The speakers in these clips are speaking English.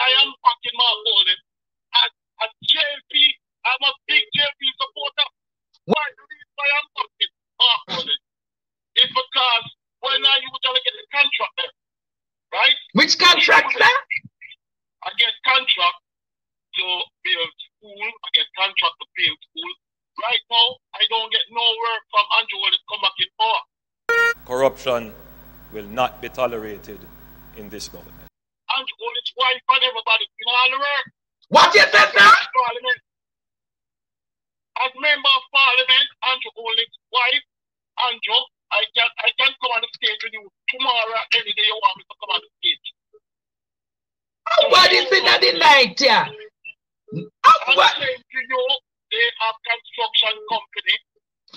I am fucking Mark Golden. At JLP, I'm a big JLP supporter. Why the reason why I'm fucking Mark Golden is because when I usually get the contract there, right? Which contract, sir? I get contract to build school. I get contract to build school. Right now, I don't get no work from Anju Juli to come back in power. Corruption will not be tolerated in this government. Anju Juli's wife and everybody in all the work. What you say, sir? As member of parliament, Anju Juli's wife, Anju, I can come on the stage with you tomorrow, any day you want me to come on the stage. What is it that the night, yeah? I'm saying to you, they have construction company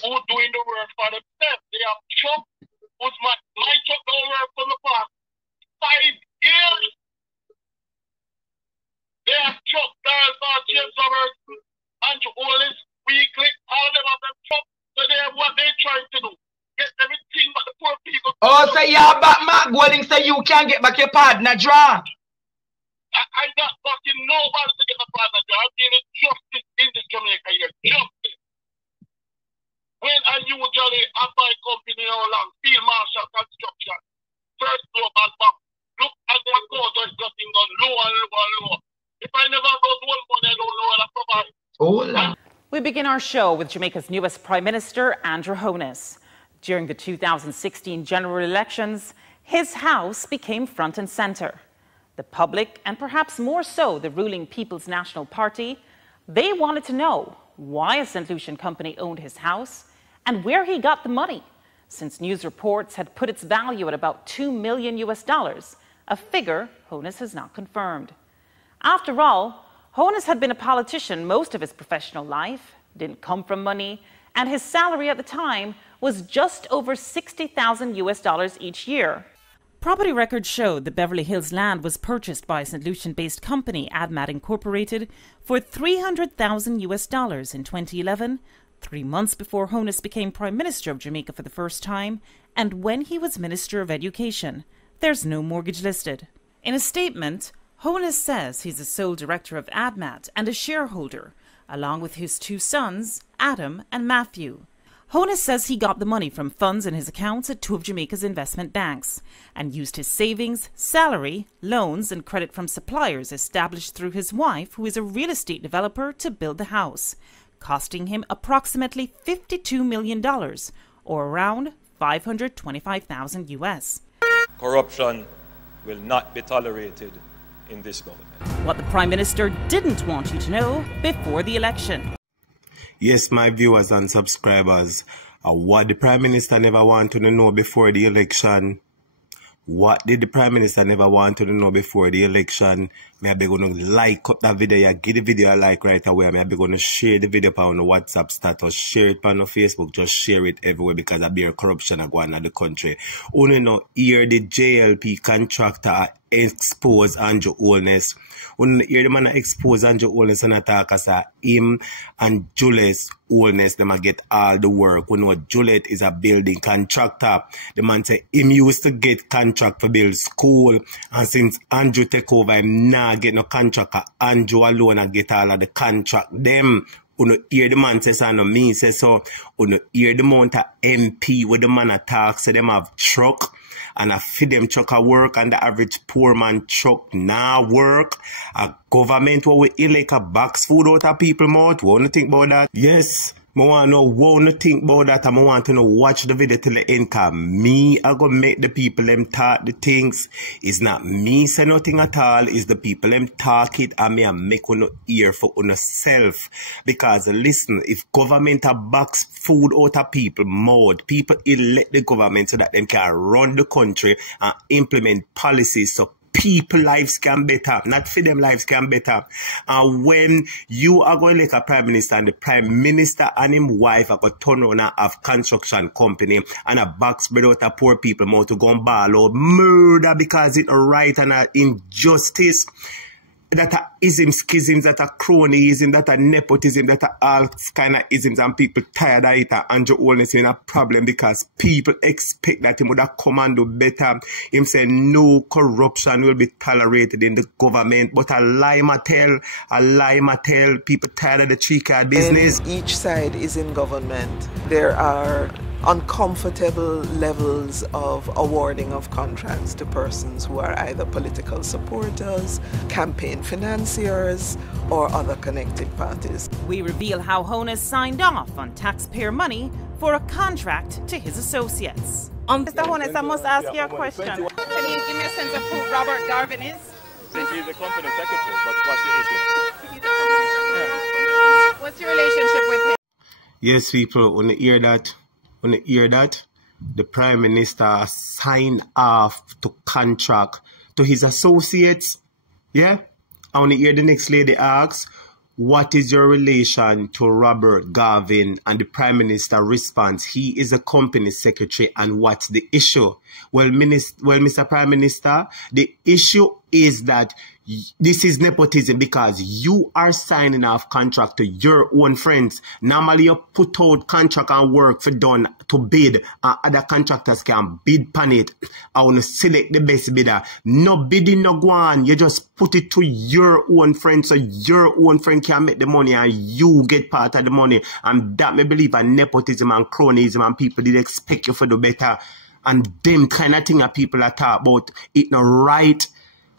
who doing the work for themselves. They have truck, who's my truck don't work for the past 5 years. They have truck, there's James Robertson, Anju Juli's, Weekly, all of them have them truck. So they have what they're trying to do. Get everything but the poor people. Oh, so you're back, Mark Golding, so you can't get back your partner, draw. I not fucking nobody to get a partner job. I'm giving justice in this Jamaica here. Justice. When I usually buy company all along, Field Marshall Construction, First Global Bank, look at their code, it's getting on lower and lower and lower. If I never go to one money, I don't know what I'm providing. Hola. We begin our show with Jamaica's newest Prime Minister, Andrew HOLNESS. During the 2016 general elections, his house became front and centre. The public, and perhaps more so the ruling People's National Party, they wanted to know why a St. Lucian company owned his house and where he got the money, since news reports had put its value at about $2 million, a figure HOLNESS has not confirmed. After all, HOLNESS had been a politician most of his professional life, didn't come from money, and his salary at the time was just over $60,000 each year. Property records showed that Beverly Hills land was purchased by St. Lucian-based company ADMAT Incorporated for $300,000 in 2011, 3 months before HOLNESS became Prime Minister of Jamaica for the first time, and when he was Minister of Education. There's no mortgage listed. In a statement, HOLNESS says he's the sole director of ADMAT and a shareholder, along with his 2 sons, Adam and Matthew. HOLNESS says he got the money from funds in his accounts at 2 of Jamaica's investment banks and used his savings, salary, loans and credit from suppliers established through his wife, who is a real estate developer, to build the house, costing him approximately $52 million, or around $525,000 US. Corruption will not be tolerated in this government. What the Prime Minister didn't want you to know before the election. Yes, my viewers and subscribers, what the Prime Minister never wanted to know before the election. What did the Prime Minister never want to know before the election? I be going to like up that video, give the video a like right away. I be going to share the video on the WhatsApp status, share it on the Facebook, just share it everywhere because I bear corruption going on in the country. Only know here the JLP Contractor expose Anju HOLNESS. When hear the man expose Anju HOLNESS and attack us, him and Julius HOLNESS, them get all the work. We know Juliet is a building contractor. The man say him used to get contract for build school, and since Anju take over, him nah get no contract. Anju alone a get all of the contract. Them uno hear the man say so, no me say so. Uno hear the amount of MP with the man attack, so them have truck. And I feed them truck a work, and the average poor man truck now work. A government where we eat like a box food out of people mouth. What do you think about that? Yes. I want to know what you think about that, and I want to know watch the video till the end, because me, I go make the people them talk the things. It's not me say nothing at all, it's the people them talk it, and me I make you ear for yourself. Because listen, if government a box food out of people mouth, people elect the government so that them can run the country and implement policies so people lives can better, not for them lives can better. And when you are going like a Prime Minister, and the Prime Minister and his wife are going to turn around and have construction company and a box spread out of poor people mouth to go and ball out murder because it's right and an injustice, that are isms, schisms, that are cronyism, that are nepotism, that are all kind of isms, and people tired of it. Anju Holness in a problem because people expect that he would have come and do better. Him say no corruption will be tolerated in the government, but a lie ma tell, people tired of the three-card business. When each side is in government, there are uncomfortable levels of awarding of contracts to persons who are either political supporters, campaign financiers, or other connected parties. We reveal how HOLNESS signed off on taxpayer money for a contract to his associates. Mr. HOLNESS, I must ask you a question. Can you give me a sense of who Robert Garvin is? He's the company secretary, but what's the issue? He's the company secretary. What's your relationship with him? Yes, people, when you hear that, the Prime Minister signed off to contract to his associates. Yeah? I want to hear the next lady ask, what is your relation to Robert Garvin? And the Prime Minister responds, he is a company secretary, and what's the issue? Well, Mr. Prime Minister, the issue is that this is nepotism because you are signing off contract to your own friends. Normally you put out contract and work for done to bid, and other contractors can bid pan it. I want to select the best bidder. No bidding, no go on. You just put it to your own friend so your own friend can make the money and you get part of the money. And that me believe in nepotism and cronyism, and people did expect you for the better. And them kind of thing that people are talk about, it not right.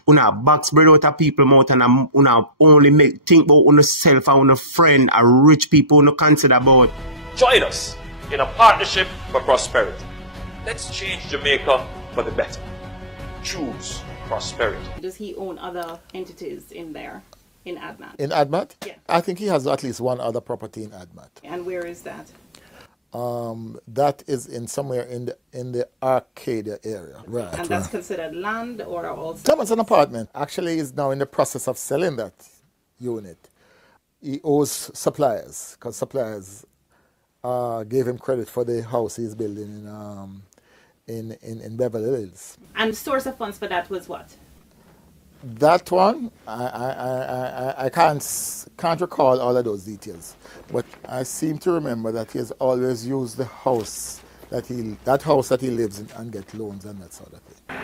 Una box bread out of people mouth, and una only think about una self and una friend, a rich people una consider about. Join us in a partnership for prosperity. Let's change Jamaica for the better. Choose prosperity. Does he own other entities in there, in ADMAT? In ADMAT? Yeah. I think he has at least one other property in ADMAT. And where is that? That is in somewhere in the Arcadia area. Right. And that's considered land or also? Someone's an apartment. Actually, he's now in the process of selling that unit. He owes suppliers, because suppliers gave him credit for the house he's building in Beverly Hills. And the source of funds for that was what? That one, I can't recall all of those details, but I seem to remember that he has always used the house that he lives in and get loans and that sort of thing.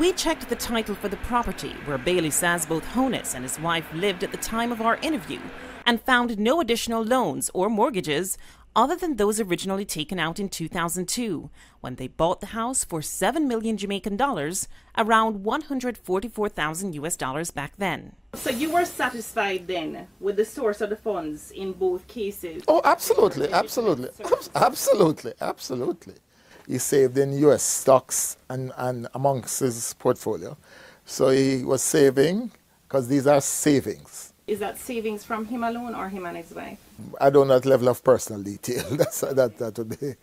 We checked the title for the property where Bailey says both HOLNESS and his wife lived at the time of our interview, and found no additional loans or mortgages other than those originally taken out in 2002, when they bought the house for $7 million Jamaican dollars, around $144,000 US back then. So you were satisfied then with the source of the funds in both cases? Oh, absolutely, absolutely, absolutely, absolutely. He saved in US stocks and amongst his portfolio. So he was saving, because these are savings. Is that savings from him alone or him and his wife? I don't know that level of personal detail. That would be.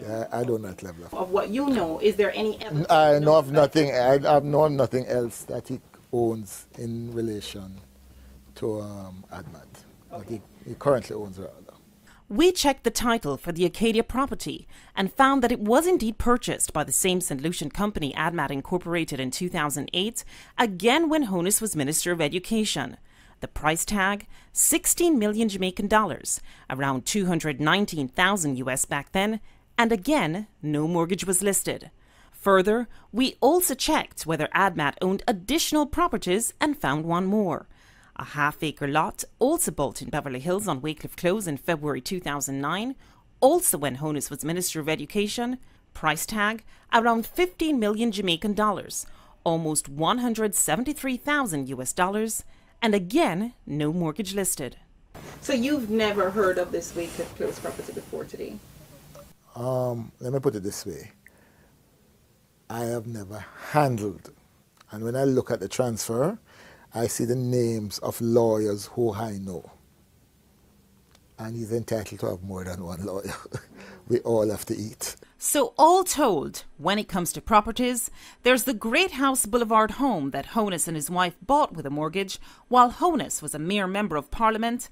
Yeah, I don't know that level of. Of what you know, is there any evidence? I know of nothing. I know of nothing else that he owns in relation to ADMAT. Okay. He currently owns rather. We checked the title for the Acadia property and found that it was indeed purchased by the same St. Lucian company ADMAT Incorporated in 2008, again when HOLNESS was Minister of Education. The price tag, 16 million Jamaican dollars, around 219,000 US back then, and again, no mortgage was listed. Further, we also checked whether ADMAT owned additional properties and found one more. A half-acre lot, also built in Beverly Hills on Wycliffe Close in February 2009, also when HOLNESS was Minister of Education, price tag, around 15 million Jamaican dollars, almost 173,000 US dollars, and again, no mortgage listed. So you've never heard of this Wycliffe Close property before today? Let me put it this way. I have never handled, and when I look at the transfer, I see the names of lawyers who I know. And he's entitled to have more than one lawyer. We all have to eat. So all told, when it comes to properties, there's the Great House Boulevard home that HOLNESS and his wife bought with a mortgage while HOLNESS was a mere member of Parliament.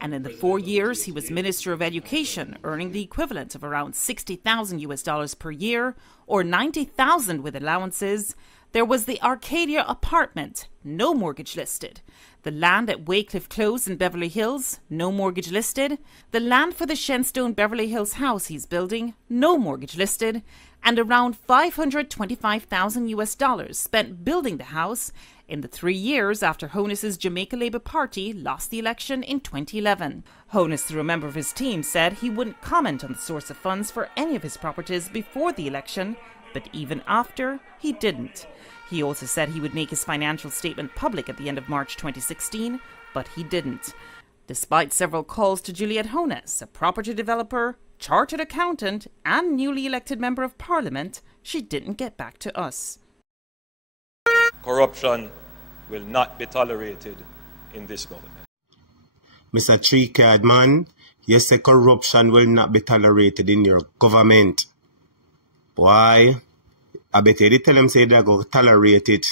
And in the 4 years he was Minister of Education, earning the equivalent of around 60,000 US dollars per year, or 90,000 with allowances, There was the Arcadia apartment, no mortgage listed. The land at Waycliffe Close in Beverly Hills, no mortgage listed. The land for the Shenstone Beverly Hills house he's building, no mortgage listed. And around $525,000 spent building the house in the 3 years after HOLNESS's Jamaica Labour Party lost the election in 2011. HOLNESS, through a member of his team, said he wouldn't comment on the source of funds for any of his properties before the election, but even after, he didn't. He also said he would make his financial statement public at the end of March 2016, but he didn't. Despite several calls to Juliet HOLNESS, a property developer, chartered accountant, and newly elected member of parliament, she didn't get back to us. Corruption will not be tolerated in this government. Mr. Tree-Card man, you say corruption will not be tolerated in your government. Why? I bet you tell them say they're going to tolerate it.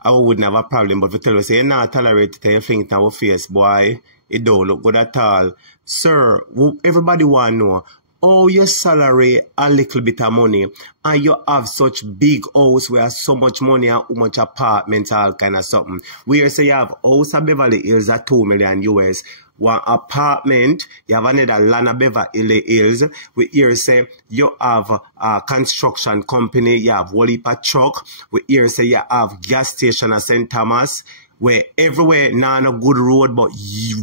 I wouldn't have a problem, but if you tell them say you're not tolerate it and you think in our face, boy, it don't look good at all. Sir, everybody want to know, oh, your salary a little bit of money and you have such big house where so much money and how much apartments, all kind of something. Where say you have house at Beverly Hills at $2 million US. One apartment, you have another land at Beverly Hills. We hear say you have a construction company, you have whole heap of truck. We hear say you have gas station at St. Thomas. Where everywhere now no good road, but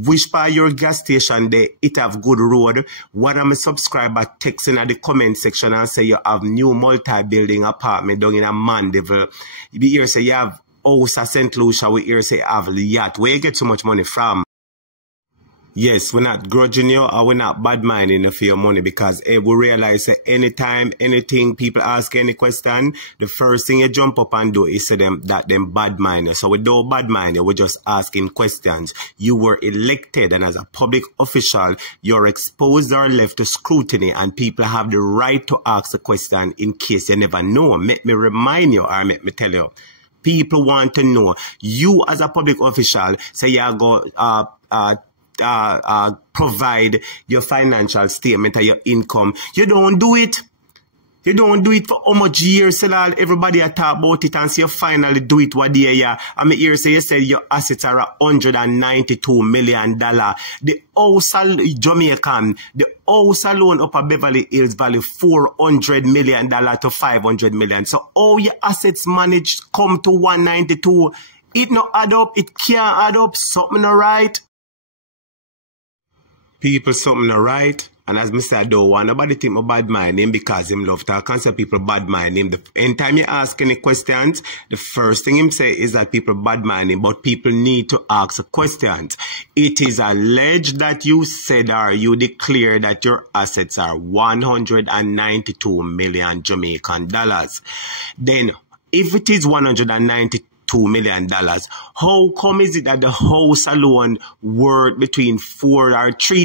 wish by your gas station there it have good road. One of my subscriber texting at the comment section and say you have new multi-building apartment down in a Mandeville. You be here say you have house at St. Lucia. We here say you have yacht. Where you get so much money from? Yes, we're not grudging you or we're not bad-minding you for your money because we realize that anytime, anything, people ask any question, the first thing you jump up and do is say them bad-mind you. So we don't bad-mind you, we're just asking questions. You were elected and as a public official, you're exposed or left to scrutiny and people have the right to ask a question in case you never know. Let me remind you or let me tell you. People want to know. You as a public official, say you go provide your financial statement or your income. You don't do it. You don't do it for how much years, so everybody talk about it and say you finally do it what day you. I mean, here say you say your assets are $192 million. The house Jamaican, the house alone up at Beverly Hills value $400 million to $500 million. So all your assets managed come to 192. It not add up, it can't add up, something alright. People something alright, and as I said, I don't want nobody think about bad mind him because him love to answer people bad mind him. Anytime you ask any questions, the first thing him say is that people bad mind him, but people need to ask questions. It is alleged that you said or you declare that your assets are 192 million Jamaican dollars. Then, if it is 192 million, how come is it that the house alone worth between 3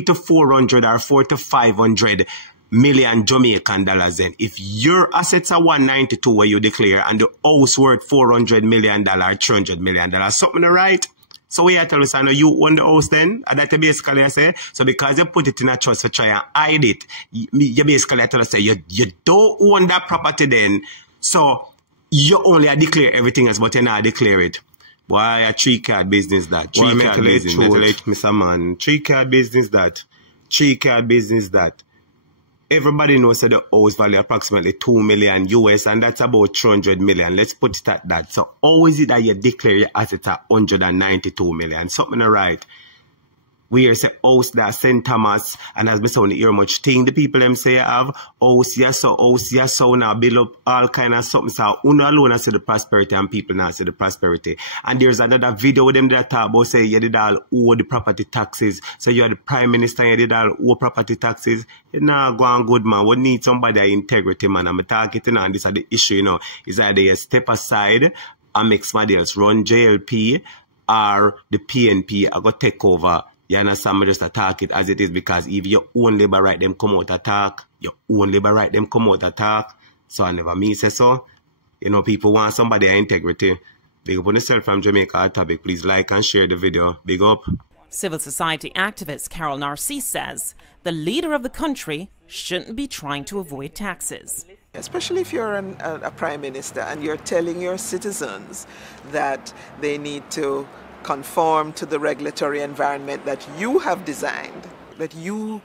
to 400 or 4 to 500 million Jamaican dollars? Then if your assets are 192 where you declare and the house worth $400 million, $300 million, something right? So we tell us, I know you own the house then, and that basically I say, so because you put it in a trust to try and hide it, you basically tell us, say, you don't own that property then, so you only declare everything else, but you not declare it. Why a Tree-Card business that? Tree-Card business that. Mr. Man. Tree-Card business that. Tree-Card business that. Everybody knows that the house value approximately $2 million US, and that's about 300 million. Let's put it at that. So how is it that you declare your assets at 192 million? Something right. We hear say house that St. Thomas, and as we sound hear much thing the people them say have house yes so now build up all kind of something. So uno alone see the prosperity and people now see the prosperity. And there's another video with them that talk about say you did all owe the property taxes. So you're the Prime Minister, you did all owe property taxes. You know go on good man. We need somebody of integrity, man. I'm talking to now, and this is the issue, you know. Is either you step aside and make somebody else run JLP or the PNP are gonna take over. You understand me just attack it as it is because if your own labor right them come out attack, your own labor right them come out attack. So I never mean say so. You know, people want somebody of integrity. Big up on yourself from Jamaica topic. Please like and share the video. Big up. Civil society activist Carol Narcisse says the leader of the country shouldn't be trying to avoid taxes. Especially if you're a prime minister and you're telling your citizens that they need to conform to the regulatory environment that you have designed, that you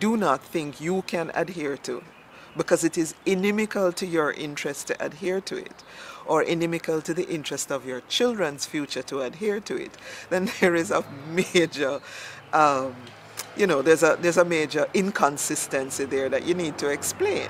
do not think you can adhere to, because it is inimical to your interest to adhere to it, or inimical to the interest of your children's future to adhere to it, then there is a major, there's a major inconsistency there that you need to explain.